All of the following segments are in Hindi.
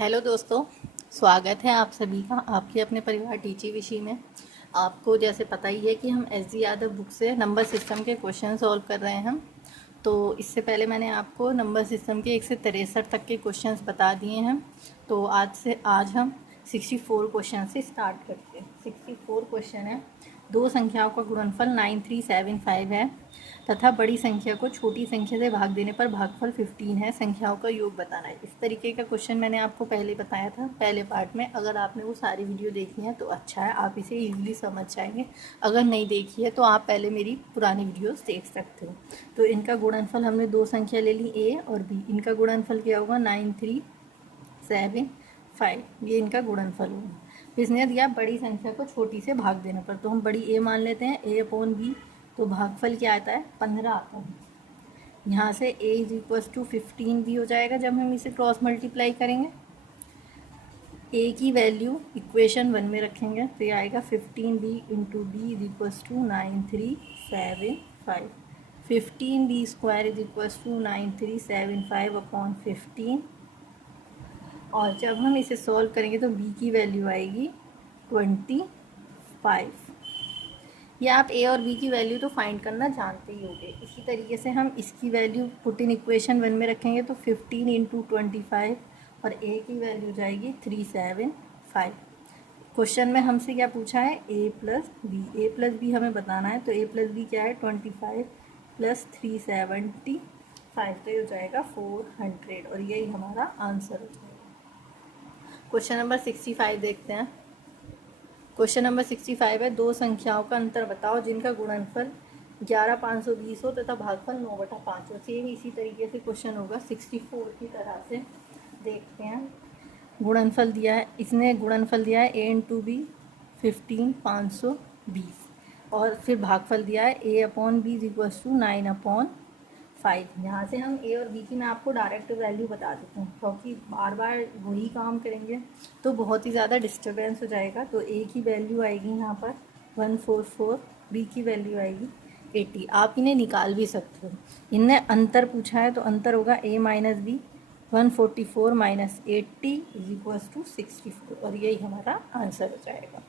हेलो दोस्तों, स्वागत है आप सभी का आपके अपने परिवार टीची विषय में। आपको जैसे पता ही है कि हम एस.जी. यादव बुक से नंबर सिस्टम के क्वेश्चन सॉल्व कर रहे हैं। तो इससे पहले मैंने आपको नंबर सिस्टम के 1 से 63 तक के क्वेश्चंस बता दिए हैं। तो आज हम 64 क्वेश्चन से स्टार्ट करते हैं। 64 क्वेश्चन है। दो संख्याओं का गुणनफल 9375 है तथा बड़ी संख्या को छोटी संख्या से भाग देने पर भागफल 15 है। संख्याओं का योग बताना है। इस तरीके का क्वेश्चन मैंने आपको पहले बताया था पहले पार्ट में। अगर आपने वो सारी वीडियो देखी है तो अच्छा है, आप इसे इजीली समझ जाएंगे। अगर नहीं देखी है तो आप पहले मेरी पुरानी वीडियोस देख सकते हो। तो इनका गुणनफल हमने दो संख्या ले ली, ए और बी। इनका गुणनफल क्या होगा? 9375, ये इनका गुणनफल होगा। फिर इसने दिया बड़ी संख्या को छोटी से भाग देने पर, तो हम बड़ी ए मान लेते हैं, ए अपॉन बी। तो भागफल क्या आता है? 15 आता है। यहाँ से a इज इक्वल टू 15 भी हो जाएगा जब हम इसे क्रॉस मल्टीप्लाई करेंगे। a की वैल्यू इक्वेशन 1 में रखेंगे तो ये आएगा 15b into B is equal to 9375। 15b square is equal to 9375 upon 15। और जब हम इसे सॉल्व करेंगे तो b की वैल्यू आएगी 25। ये आप a और b की वैल्यू तो फाइंड करना जानते ही होंगे। इसी तरीके से हम इसकी वैल्यू पुट इन इक्वेशन 1 में रखेंगे तो 15 इंटू 25 और a की वैल्यू जाएगी 375। क्वेश्चन में हमसे क्या पूछा है? a plus B. A plus B हमें बताना है तो a प्लस बी क्या है? 25 प्लस 375, तो ये हो जाएगा 400 और यही हमारा आंसर हो जाएगा। क्वेश्चन नंबर 65 देखते हैं। क्वेश्चन नंबर 65 है, दो संख्याओं का अंतर बताओ जिनका गुणनफल 11520 हो तथा भागफल 9/5 हो। सेम इसी तरीके से क्वेश्चन होगा 64 की तरह से। देखते हैं। गुणनफल दिया है, इसने गुणनफल दिया है a इंटू बी 15,520 और फिर भागफल दिया है a upon B is equal to 9/5। यहाँ से हम a और b की मैं आपको डायरेक्ट वैल्यू बता देता हूँ, क्योंकि बार बार वही काम करेंगे तो बहुत ही ज़्यादा डिस्टर्बेंस हो जाएगा। तो a की वैल्यू आएगी यहाँ पर 144, b की वैल्यू आएगी 80। आप इन्हें निकाल भी सकते हो। इनने अंतर पूछा है तो अंतर होगा a minus B 144 minus 80 is equal to 64 और यही हमारा आंसर हो जाएगा।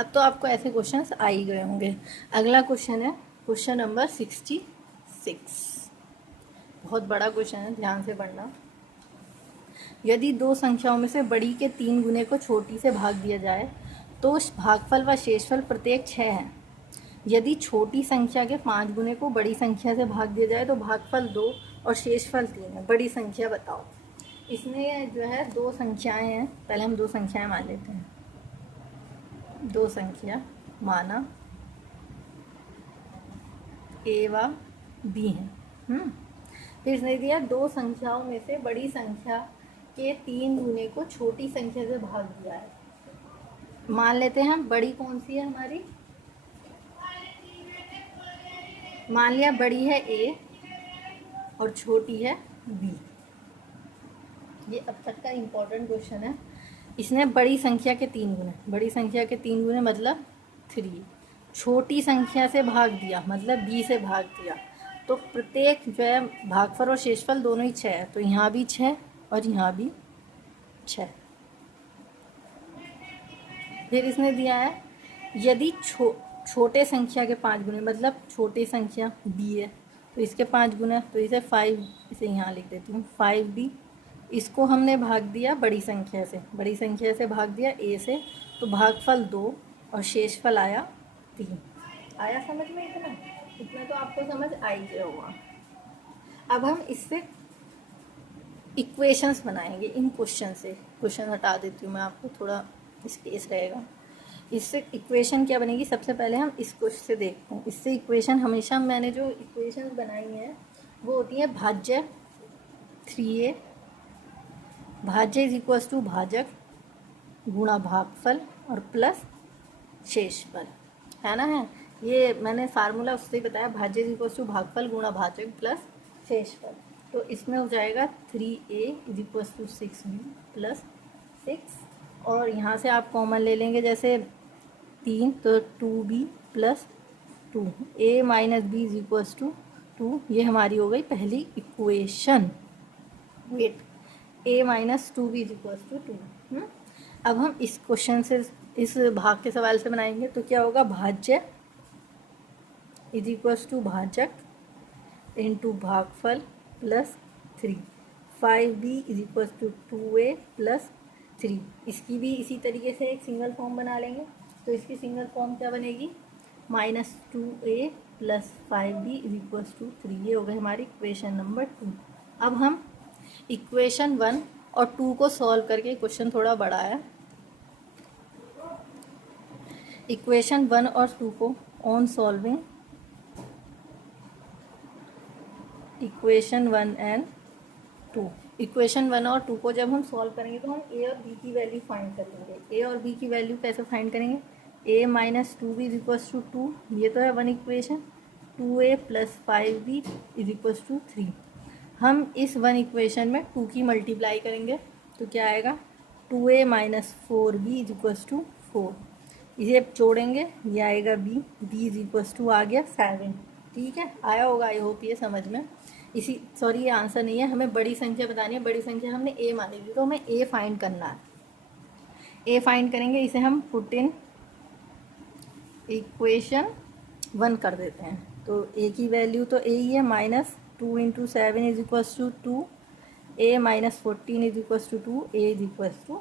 अब तो आपको ऐसे क्वेश्चंस आ ही गए होंगे। अगला क्वेश्चन है क्वेश्चन नंबर 66। बहुत बड़ा क्वेश्चन है, ध्यान से पढ़ना। यदि दो संख्याओं में से बड़ी के 3 गुने को छोटी से भाग दिया जाए तो भागफल व शेषफल प्रत्येक 6 है। यदि छोटी संख्या के 5 गुने को बड़ी संख्या से भाग दिया जाए तो भागफल 2 और शेषफल 3 है। बड़ी संख्या बताओ। इसमें जो है दो संख्याएं हैं, पहले हम दो संख्याएं मान लेते हैं। दो संख्या माना ए व बी है। फिर इसने दिया दो संख्याओं में से बड़ी संख्या के 3 गुने को छोटी संख्या से भाग दिया है। मान लेते हैं बड़ी कौन सी है हमारी? मान लिया बड़ी है a और छोटी है b। ये अब तक का इम्पोर्टेंट क्वेश्चन है। इसने बड़ी संख्या के 3 गुने, बड़ी संख्या के 3 गुने मतलब 3, छोटी संख्या से भाग दिया मतलब b से भाग दिया। तो प्रत्येक जो है भागफल और शेषफल दोनों ही 6 है, तो यहाँ भी 6 और यहाँ भी 6। फिर इसने दिया है यदि छोटे संख्या के 5 गुने मतलब छोटी संख्या b है तो इसके 5 गुना, तो इसे 5, इसे यहाँ लिख देती हूँ 5b। इसको हमने भाग दिया बड़ी संख्या से, बड़ी संख्या से भाग दिया a से, तो भागफल 2 और शेषफल आया 3। आया समझ में? इतना तो आपको समझ आ ही गया होगा। अब हम इससे इक्वेशंस बनाएंगे इन क्वेश्चन से। क्वेश्चन हटा देती हूँ मैं, आपको थोड़ा स्पेस रहेगा। इससे इक्वेशन क्या बनेगी? सबसे पहले हम इस क्वेश्चन से देखते हैं। इससे इक्वेशन हमेशा मैंने जो इक्वेशंस बनाई हैं वो होती है भाज्य 3a, भाज्य इज इक्वल टू भाजक गुणा भागफल और प्लस शेषफल, है ना? है ये मैंने फार्मूला उससे बताया, भाज्य इज इक्वल टू भागफल गुणा भाजक प्लस शेषफल। तो इसमें हो जाएगा 3a is equal to 6b plus 6, और यहाँ से आप कॉमन ले लेंगे जैसे 3, तो 2b plus 2, a minus B is equals to 2। ये हमारी हो गई पहली equation. Wait, a minus two B is equals to two. अब हम इस क्वेश्चन से, इस भाग के सवाल से बनाएंगे तो क्या होगा, भाज्य इज इक्वल्स टू भाजक इंटू भागफल plus 3, 5b is equals to 2a plus 3। इसकी भी इसी तरीके से एक सिंगल फॉर्म बना लेंगे। तो इसकी सिंगल फॉर्म क्या बनेगी, -2a plus 5b is equals to 3। ये हो गई हमारी इक्वेशन नंबर 2। अब हम इक्वेशन 1 और 2 को सॉल्व करके, क्वेश्चन थोड़ा बड़ा है, इक्वेशन 1 और 2 को on solving equation 1 and 2, equation 1 और 2 को जब हम सॉल्व करेंगे तो हम a और b की वैल्यू फाइंड कर लेंगे। a और b की वैल्यू कैसे फाइंड करेंगे, a minus two B is equals to 2, ये तो है one equation, 2a plus 5b is equals to 3। हम इस वन इक्वेशन में 2 की मल्टीप्लाई करेंगे तो क्या आएगा, 2a minus 4b is equals to 4। इसे जोड़ेंगे, ये आएगा b, b is equals to आ गया 7। ठीक है, आया होगा आई होप ये समझ में। इसी सॉरी ये आंसर नहीं है, हमें बड़ी संख्या बतानी है। बड़ी संख्या हमने a मानी थी तो हमें a फाइंड करना है। a फाइंड करेंगे, इसे हम पुट इन इक्वेशन 1 कर देते हैं। तो a की वैल्यू तो a ही है, minus 2 into 7 is equals to 2, a minus 14 is equals to 2, a is equals to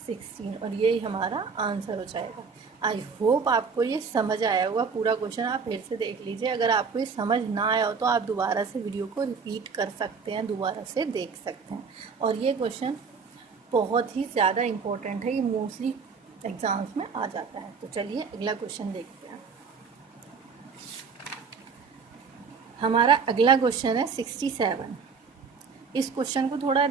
16, और यही हमारा आंसर हो जाएगा। आई होप आपको ये समझ आया होगा। पूरा क्वेश्चन आप फिर से देख लीजिए। अगर आपको ये समझ ना आया हो तो आप दोबारा से वीडियो को रिपीट कर सकते हैं, दोबारा से देख सकते हैं। और ये क्वेश्चन बहुत ही ज़्यादा इम्पोर्टेंट है, ये मोस्टली एग्ज़ाम्स में आ जाता है। तो चलिए अगला क्वेश्चन देखते हैं। हमारा अगला क्वेश्चन है 67। इस क्वेश्चन को थोड़ा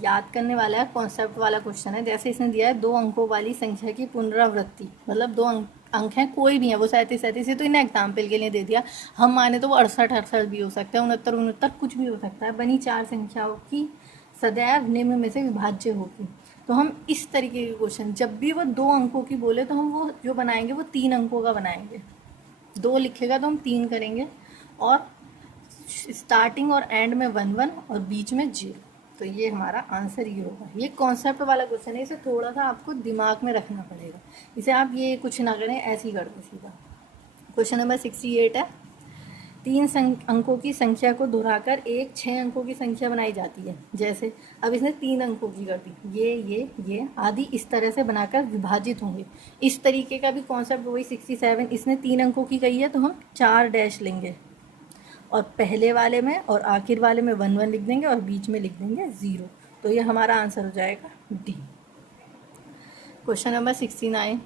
याद करने वाला है, कॉन्सेप्ट वाला क्वेश्चन है। जैसे इसने दिया है 2 अंकों वाली संख्या की पुनरावृत्ति, मतलब 2 अंक हैं, कोई भी है, वो 37 तो इन्हें एग्जाम्पल के लिए दे दिया। हम माने तो वो 68 भी हो सकता है, 69 कुछ भी हो सकता है। बनी 4 संख्याओं की सदैव निम्न में से विभाज्य होगी। तो हम इस तरीके के क्वेश्चन, जब भी वो 2 अंकों की बोले तो हम वो जो बनाएंगे वो 3 अंकों का बनाएंगे। 2 लिखेगा तो हम 3 करेंगे, और स्टार्टिंग और एंड में 1 1 और बीच में 0। तो ये हमारा आंसर ये होगा। ये कॉन्सेप्ट वाला क्वेश्चन है, इसे थोड़ा सा आपको दिमाग में रखना पड़ेगा। इसे आप ये कुछ ना करें, ऐसे ही कर दो सीधा। क्वेश्चन नंबर 68 है, 3 अंकों की संख्या को दोहराकर एक 6 अंकों की संख्या बनाई जाती है। जैसे अब इसने 3 अंकों की कर दी, ये आदि इस तरह से बनाकर विभाजित होंगे। इस तरीके का भी कॉन्सेप्ट वही 67, इसने 3 अंकों की कही है तो हम 4 डैश लेंगे, और पहले वाले में और आखिर वाले में 1 1 लिख देंगे, और बीच में लिख देंगे 0। तो ये हमारा आंसर हो जाएगा डी। क्वेश्चन नंबर 69,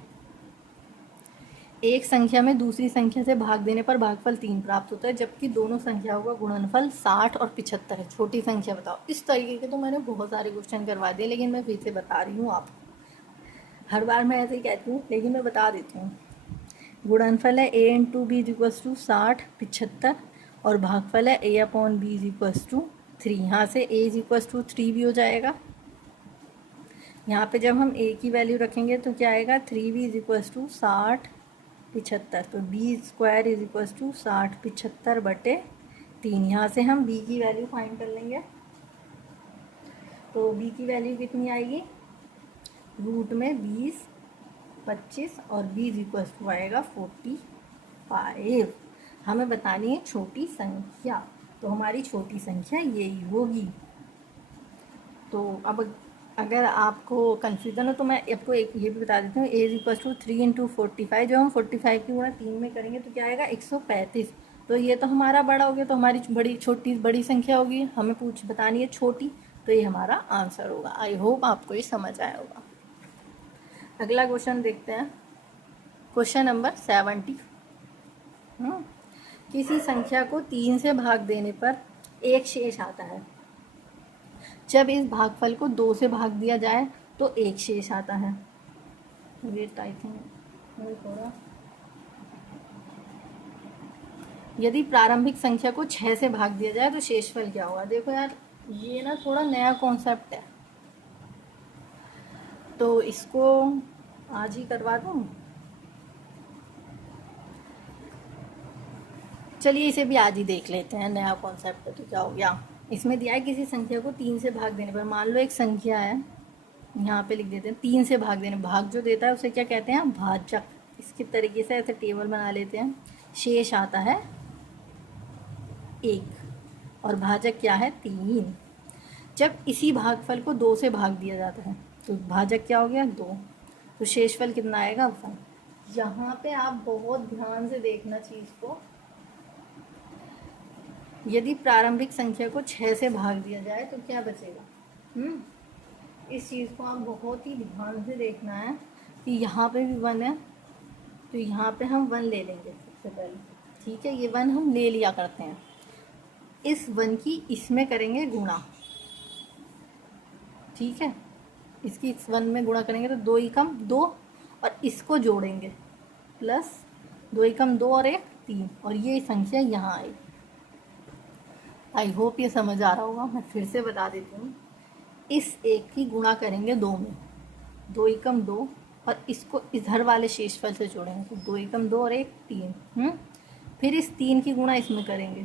एक संख्या में दूसरी संख्या से भाग देने पर भागफल 3 प्राप्त होता है, जबकि दोनों संख्याओं का गुणनफल 60 और 75 है। छोटी संख्या बताओ। इस तरीके के तो मैंने बहुत सारे क्वेश्चन करवा दिए, लेकिन मैं फिर से बता रही हूँ आपको। हर बार मैं ऐसे ही कहती हूँ, लेकिन मैं बता देती हूँ। गुणनफल है a into B is equals to 60 75, और भागफल है a upon B is equals to 3। यहाँ से a इज इक्वल्स टू 3 भी हो जाएगा। यहाँ पे जब हम a की वैल्यू रखेंगे तो क्या आएगा, 3b इज इक्वल्स टू 60 75। तो b square is equals to 60 75 बटे 3। यहाँ से हम b की वैल्यू फाइंड कर लेंगे। तो b की वैल्यू कितनी आएगी, रूट में 20 25, और b इज इक्वल्स टू आएगा 45। हमें बतानी है छोटी संख्या, तो हमारी छोटी संख्या यही होगी। तो अब अगर आपको कन्फ्यूज़न हो तो मैं आपको एक ये भी बता देती हूँ, a is equal to 3 into 45। जो हम 45 की गुणा 3 में करेंगे तो क्या आएगा, 135। तो ये तो हमारा बड़ा हो गया, तो हमारी बड़ी संख्या होगी। हमें बतानी है छोटी, तो ये हमारा आंसर होगा। आई होप आपको ये समझ आया होगा। अगला क्वेश्चन देखते हैं, क्वेश्चन नंबर 70। किसी संख्या को 3 से भाग देने पर एक शेष आता है। जब इस भागफल को 2 से भाग दिया जाए तो एक शेष आता है। वेट आई थिंक थोड़ा, यदि प्रारंभिक संख्या को 6 से भाग दिया जाए तो शेषफल क्या होगा। देखो यार, ये ना थोड़ा नया कॉन्सेप्ट है, तो इसको आज ही करवा दूँ। चलिए इसे भी आज ही देख लेते हैं, नया कॉन्सेप्ट है तो क्या हो गया। इसमें दिया है किसी संख्या को 3 से भाग देने पर, मान लो एक संख्या है, यहाँ पे लिख देते हैं 3 से भाग देने, भाग जो देता है उसे क्या कहते हैं, भाजक। इसके तरीके से ऐसे टेबल बना लेते हैं। शेष आता है 1 और भाजक क्या है 3। जब इसी भागफल को 2 से भाग दिया जाता है तो भाजक क्या हो गया 2, तो शेषफल कितना आएगा 1। यहाँ पे आप बहुत ध्यान से देखना चीज़ को। यदि प्रारंभिक संख्या को 6 से भाग दिया जाए तो क्या बचेगा। इस चीज़ को आप बहुत ही ध्यान से देखना है कि यहाँ पे भी 1 है तो यहाँ पे हम 1 ले लेंगे सबसे पहले, ठीक है। ये 1 हम ले लिया करते हैं। इस 1 की इसमें करेंगे गुणा, ठीक है। इसकी इस 1 में गुणा करेंगे तो 2 एकम 2 और इसको जोड़ेंगे प्लस 2 एकम 2 और 1 3 और ये संख्या यहाँ आई। आई होप ये समझ आ रहा होगा। मैं फिर से बता देती हूँ। इस 1 की गुणा करेंगे 2 में, 2 एकम 2 और इसको इधर वाले शेषफल से जोड़ेंगे तो 2 एकम 2 और 1 3। फिर इस 3 की गुणा इसमें करेंगे,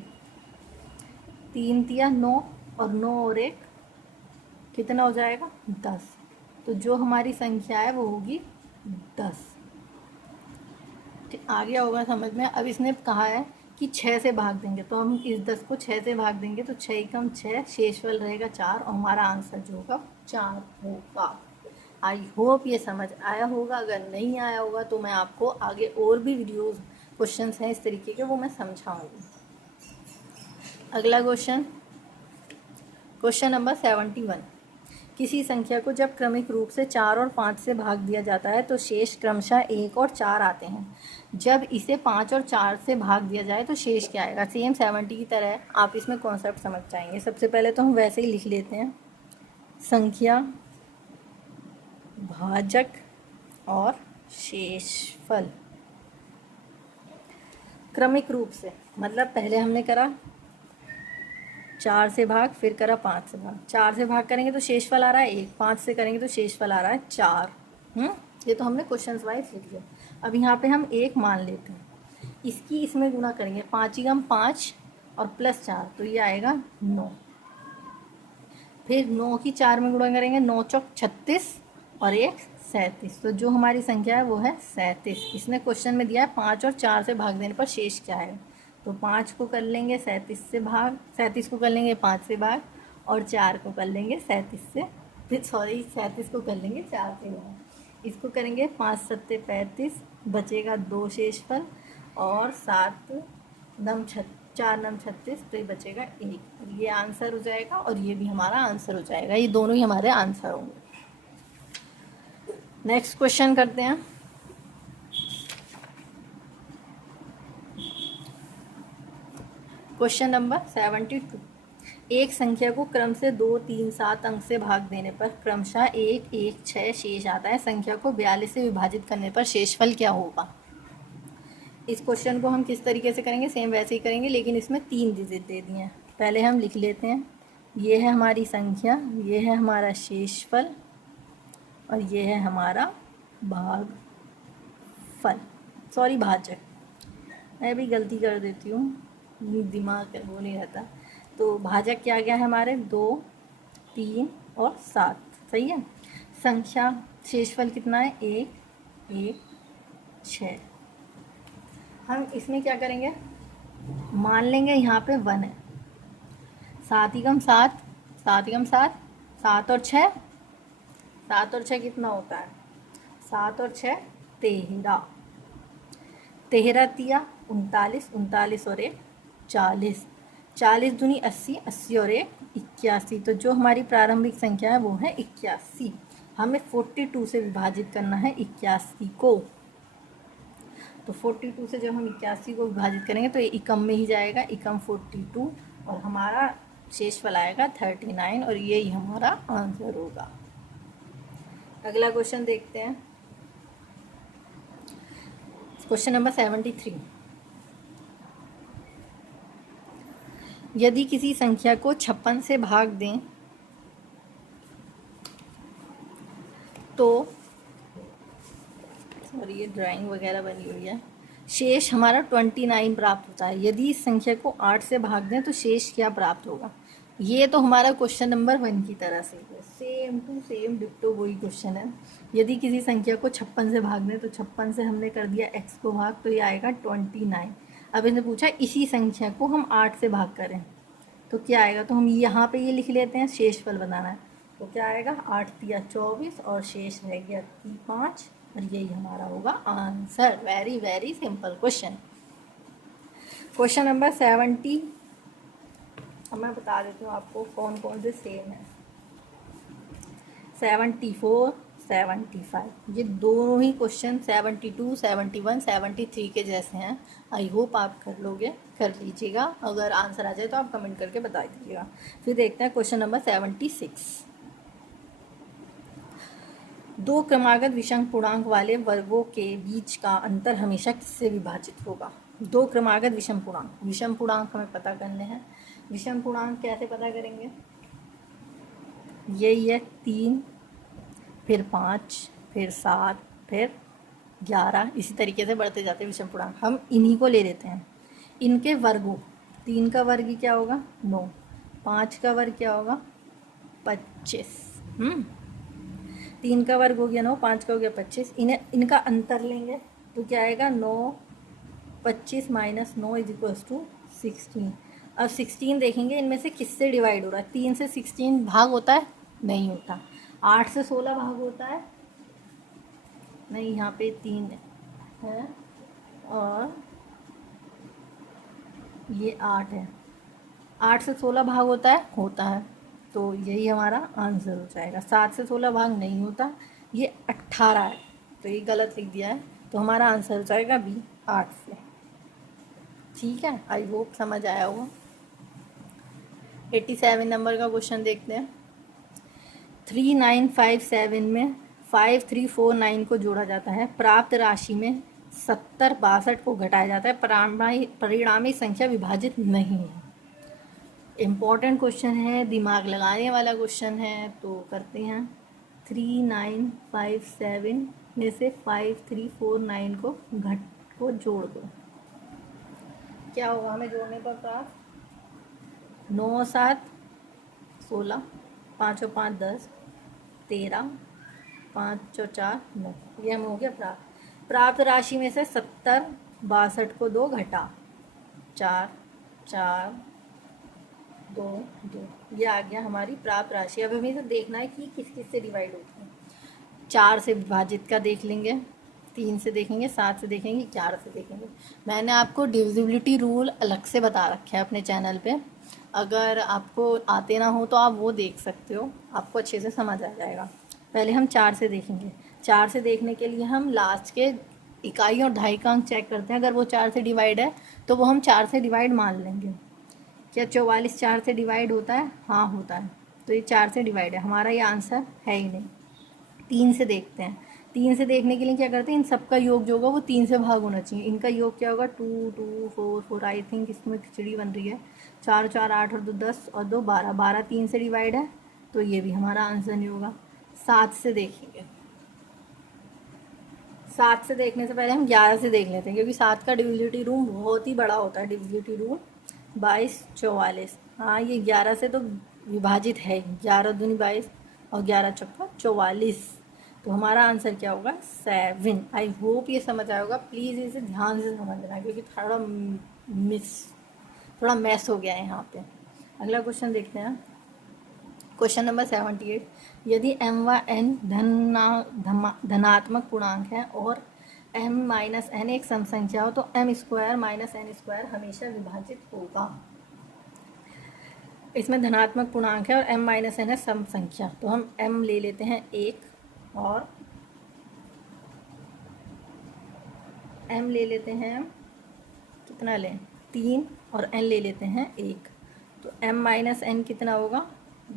3 तिया 9 और 9 और 1 कितना हो जाएगा 10। तो जो हमारी संख्या है वो होगी 10। आ गया होगा समझ में। अब इसने कहा है कि 6 से भाग देंगे तो हम इस 10 को 6 से भाग देंगे तो 6 एकम 6, शेषफल रहेगा 4 और हमारा आंसर जो होगा 4 होगा। आई होप ये समझ आया होगा। अगर नहीं आया होगा तो मैं आपको आगे और भी वीडियोस क्वेश्चंस हैं इस तरीके के, वो मैं समझाऊंगी। अगला क्वेश्चन, क्वेश्चन नंबर 71। किसी संख्या को जब क्रमिक रूप से 4 और 5 से भाग दिया जाता है तो शेष क्रमशः 1 और 4 आते हैं। जब इसे 5 और 4 से भाग दिया जाए तो शेष क्या आएगा। सेम 70 की तरह है, आप इसमें कॉन्सेप्ट समझ जाएंगे। सबसे पहले तो हम वैसे ही लिख लेते हैं, संख्या, भाजक और शेषफल। क्रमिक रूप से मतलब पहले हमने करा 4 से भाग, फिर करा 5 से भाग। 4 से भाग करेंगे तो शेषफल आ रहा है 1, 5 से करेंगे तो शेषफल आ रहा है 4। ये तो हमने क्वेश्चन वाइज लिख लिया। अब यहाँ पे हम 1 मान लेते हैं, इसकी इसमें गुणा करेंगे, 5 एकम 5 और प्लस 4 तो ये आएगा 9। फिर 9 की 4 में गुणा करेंगे, 9 चौक 36 और 1 37। तो जो हमारी संख्या है वो है 37। इसने क्वेश्चन में दिया है 5 और 4 से भाग देने पर शेष क्या है। तो 5 को कर लेंगे 37 से भाग, 37 को कर लेंगे 5 से भाग और 4 को कर लेंगे 37 से, फिर 37 को कर लेंगे 4 से भाग। इसको करेंगे 5 सत्ते 35, बचेगा 2 शेषफल और 4 नम 36, तो ये बचेगा 1। ये आंसर हो जाएगा और ये भी हमारा आंसर हो जाएगा। ये दोनों ही हमारे आंसर होंगे। नेक्स्ट क्वेश्चन करते हैं। Question number 72। एक संख्या को क्रम से 2, 3, 7 अंक से भाग देने पर क्रमशः 1, 1, 6 शेष आता है। संख्या को 42 से विभाजित करने पर शेषफल क्या होगा। इस क्वेश्चन को हम किस तरीके से करेंगे, सेम वैसे ही करेंगे, लेकिन इसमें 3 डिजिट दे दिए हैं। पहले हम लिख लेते हैं, ये है हमारी संख्या, ये है हमारा शेषफल और ये है हमारा भागफल, सॉरी भाजक। मैं भी गलती कर देती हूँ, दिमाग वो नहीं रहता। तो भाजक क्या गया है हमारे 2, 3 और 7, सही है। संख्या शेषफल कितना है 1, 1, 6। हम इसमें क्या करेंगे, मान लेंगे यहाँ पे 1 है, 7 एकम 7, 7 एकम 7, 7 और 6, 7 और 6 कितना होता है, 7 और 6 13, 13 तिया 39, 39 और 1 40, 40 दूनी 80, 80 और 1 81। तो जो हमारी प्रारंभिक संख्या है वो है 81। हमें 42 से विभाजित करना है 81 को। तो 42 से जब हम 81 को विभाजित करेंगे तो ये एकम में ही जाएगा, एकम 42 और हमारा शेषफल आएगा 39 और ये ही हमारा आंसर होगा। अगला क्वेश्चन देखते हैं, क्वेश्चन नंबर 73। यदि किसी संख्या को 56 से भाग दें तो, सॉरी ये ड्राइंग वगैरह बनी हुई है, शेष हमारा 29 प्राप्त होता है। यदि इस संख्या को 8 से भाग दें तो शेष क्या प्राप्त होगा। ये तो हमारा क्वेश्चन नंबर 1 की तरह से है, सेम टू सेम डिप्टो वही क्वेश्चन है। यदि किसी संख्या को 56 से भागने, तो 56 से हमने कर दिया x को भाग, तो ये आएगा 29। अब इसने पूछा इसी संख्या को हम 8 से भाग करें तो क्या आएगा, तो हम यहाँ पे ये लिख लेते हैं, शेषफल बनाना है। तो क्या आएगा, 8 तिया 24 और शेष रह गया 5, और यही हमारा होगा answer. Very very simple question. Question number 70, अब मैं बता देती हूँ आपको कौन कौन से सेम है। 74, 75, ये दोनों ही क्वेश्चन 72, 71, 73 के जैसे हैं। आई होप आप कर लोगे, कर लीजिएगा। अगर आंसर आ जाए तो आप कमेंट करके बता दीजिएगा। फिर देखते हैं क्वेश्चन नंबर 76। दो क्रमागत विषम पूर्णांक वाले वर्गों के बीच का अंतर हमेशा किससे विभाजित होगा। दो क्रमागत विषम पूर्णांक, विषम पूर्णांक हमें पता करने हैं। विषम पूर्णांक कैसे पता करेंगे, यही है 3, फिर 5, फिर 7, फिर 11, इसी तरीके से बढ़ते जाते हैं विषम पूर्णांक। हम इन्हीं को ले लेते हैं, इनके वर्गों। 3 का वर्ग क्या होगा 9, 5 का वर्ग क्या होगा 25, 3 का वर्ग हो गया 9, 5 का हो गया 25। इनका अंतर लेंगे तो क्या आएगा 9, 25 माइनस 9 इज इक्वल्स टू 16। अब 16 देखेंगे इनमें से किससे डिवाइड हो रहा है। 3 से 16 भाग होता है, नहीं होता। 8 से 16 भाग होता है, नहीं, यहाँ पे 3 है और ये 8 है। 8 से 16 भाग होता है, होता है, तो यही हमारा आंसर हो जाएगा। 7 से 16 भाग नहीं होता, ये 18 है, तो ये गलत लिख दिया है, तो हमारा आंसर हो जाएगा बी, 8 से। ठीक है, आई होप समझ आया होगा। 87 नंबर का क्वेश्चन देखते हैं। 3957 में 5349 को जोड़ा जाता है, प्राप्त राशि में 7062 को घटाया जाता है, परिणामी संख्या विभाजित नहीं है। इम्पॉर्टेंट क्वेश्चन है, दिमाग लगाने वाला क्वेश्चन है, तो करते हैं। 3957 में से 5349 को जोड़ दो। क्या होगा हमें जोड़ने पर प्राप्त, 9 7 16, 5 और 5 10, 13, 5 और 4 9, ये हमें हो गया प्राप्त। प्राप्त राशि में से 7062 को 2 घटा, 4 4 2 2, ये आ गया हमारी प्राप्त राशि। अब हमें तो देखना है कि किस किस से डिवाइड होती है। 4 से विभाजित का देख लेंगे, 3 से देखेंगे, 7 से देखेंगे, 11 से देखेंगे। मैंने आपको डिविजिबिलिटी रूल अलग से बता रखे हैं अपने चैनल पे, अगर आपको आते ना हो तो आप वो देख सकते हो, आपको अच्छे से समझ आ जाएगा। पहले हम 4 से देखेंगे। 4 से देखने के लिए हम लास्ट के इकाई और दहाई का अंक चेक करते हैं। अगर वो 4 से डिवाइड है तो वो हम 4 से डिवाइड मान लेंगे। क्या 44 4 से डिवाइड होता है, हाँ होता है, तो ये 4 से डिवाइड है, हमारा ये आंसर है ही नहीं। 3 से देखते हैं। 3 से देखने के लिए क्या करते हैं, इन सबका योग जो होगा वो 3 से भाग होना चाहिए। इनका योग क्या होगा 2 2 4 4, आई थिंक इसमें खिचड़ी बन रही है। 4 4 8 और 2 10 और 2 12, 12 3 से डिवाइड है, तो ये भी हमारा आंसर नहीं होगा। 7 से देखेंगे। 7 से देखने से पहले हम 11 से देख लेते हैं, क्योंकि 7 का डिविजिबिलिटी रूल बहुत ही बड़ा होता है। डिविजिबिलिटी रूल 22 44, हाँ ये 11 से तो विभाजित है, 11 दूनी 22 और 11 चौका 44, तो हमारा आंसर क्या होगा 7। आई होप ये समझ आया होगा। प्लीज़ इसे ध्यान से समझना, क्योंकि थोड़ा मैस हो गया है यहाँ पे। अगला क्वेश्चन देखते हैं, क्वेश्चन नंबर 78। यदि m व n धनात्मक पूर्णांक है और m माइनस n एक सम संख्या हो, तो m square minus n square हमेशा विभाजित होगा। इसमें धनात्मक पूर्णांक है और m माइनस n है सम संख्या, तो हम m ले लेते हैं 1 और m ले लेते हैं, कितना लें 3, और n ले लेते हैं 1, तो m माइनस n कितना होगा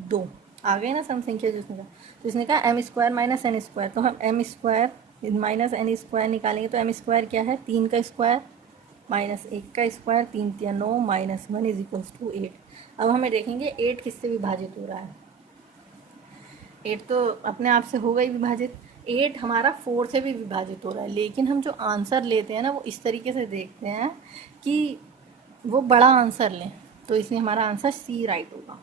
2। आ गए ना सम संख्या जिसने कहा, तो इसने कहा M square minus N square, तो हम M square minus N square निकालेंगे, तो एम स्क्वायर क्या है 3 का स्क्वायर माइनस 1 का square, 3 3 9 minus 1 is equals to 8। अब हमें देखेंगे 8 किससे विभाजित हो रहा है। 8 तो अपने आप से होगा ही विभाजित। 8 हमारा 4 से भी विभाजित हो रहा है, लेकिन हम जो आंसर लेते हैं ना वो इस तरीके से देखते हैं कि वो बड़ा आंसर लें, तो इसलिए हमारा आंसर सी राइट होगा।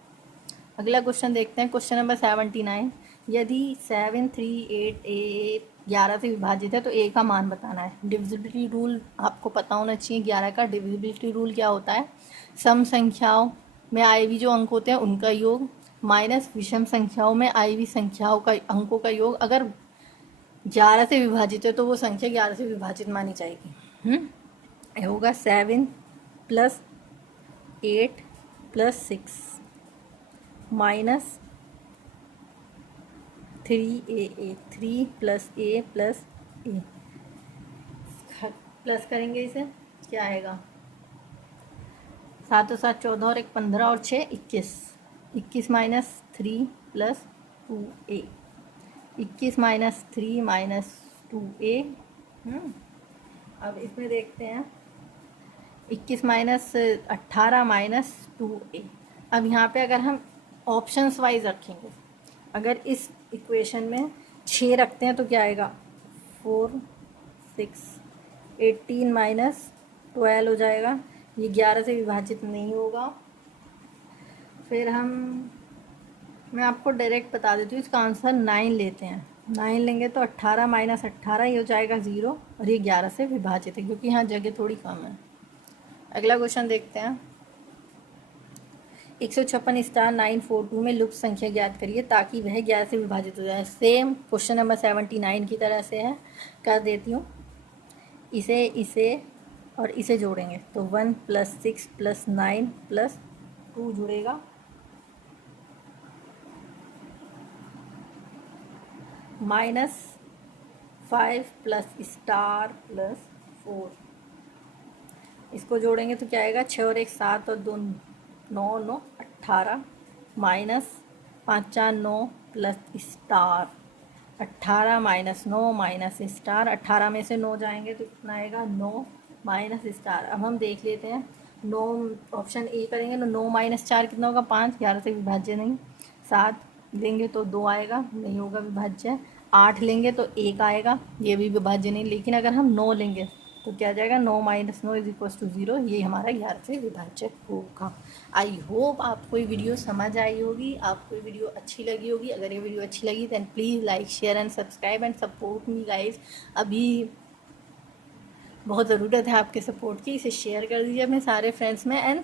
अगला क्वेश्चन देखते हैं, क्वेश्चन नंबर 79। यदि 7 3 8 11 से विभाजित है तो ए का मान बताना है। डिविजिबिलिटी रूल आपको पता होना चाहिए 11 का। डिविजिबिलिटी रूल क्या होता है? सम संख्याओं में आई वी जो अंक होते हैं उनका योग माइनस विषम संख्याओं में आई वी संख्याओं का अंकों का योग। अगर 11 से विभाजित है तो वो संख्या 11 से विभाजित मानी जाएगी। ये होगा 7 + 8 + 6 minus 3a 3 + a + a plus करेंगे इसे, क्या आएगा? 7 और 7 14 और 1 15 और 6 21। 21 - 3 + 2a 21 - 3 - 2a। अब इसमें देखते हैं 21 - 18 - 2a। अब यहाँ पे अगर हम ऑप्शंस वाइज रखेंगे, अगर इस इक्वेशन में 6 रखते हैं तो क्या आएगा? 4 6 18 - 12 हो जाएगा। ये 11 से विभाजित नहीं होगा। फिर मैं आपको डायरेक्ट बता देती हूँ, इसका आंसर 9 लेते हैं। 9 लेंगे तो 18 - 18 ये हो जाएगा 0, और ये 11 से विभाजित है क्योंकि यहाँ जगह थोड़ी कम है। अगला क्वेश्चन देखते हैं, 156 * 942 में लुप्त संख्या ज्ञात करिए ताकि वह 11 से विभाजित हो जाए। सेम क्वेश्चन नंबर 79 की तरह से है। कर देती हूँ, इसे और इसे जोड़ेंगे तो 1 + 6 + 9 + 2 जुड़ेगा, -5 + स्टार + 4। इसको जोड़ेंगे तो क्या आएगा? 6 और 1 7 और 2 9 9 18 -5 4 9 + स्टार 18 - 9 - स्टार। 18 में से 9 जाएंगे तो कितना आएगा? 9 - स्टार। अब हम देख लेते हैं, 9 ऑप्शन ए करेंगे तो 9 - 4 कितना होगा? 5, 11 से विभाज्य नहीं। 7 लेंगे तो 2 आएगा, नहीं होगा विभाज्य। 8 लेंगे तो 1 आएगा, ये भी विभाज्य नहीं। लेकिन अगर हम 9 लेंगे तो क्या जाएगा? 9 - 9 = 0, ये हमारा 11 से विभाज्य होगा। आई होप आपको ये वीडियो समझ आई होगी, आपको ये वीडियो अच्छी लगी होगी। अगर ये वीडियो अच्छी लगी then please like share and subscribe and support me guys. अभी बहुत ज़रूरत है आपके सपोर्ट की, इसे शेयर कर दीजिए अपने सारे फ्रेंड्स में। एंड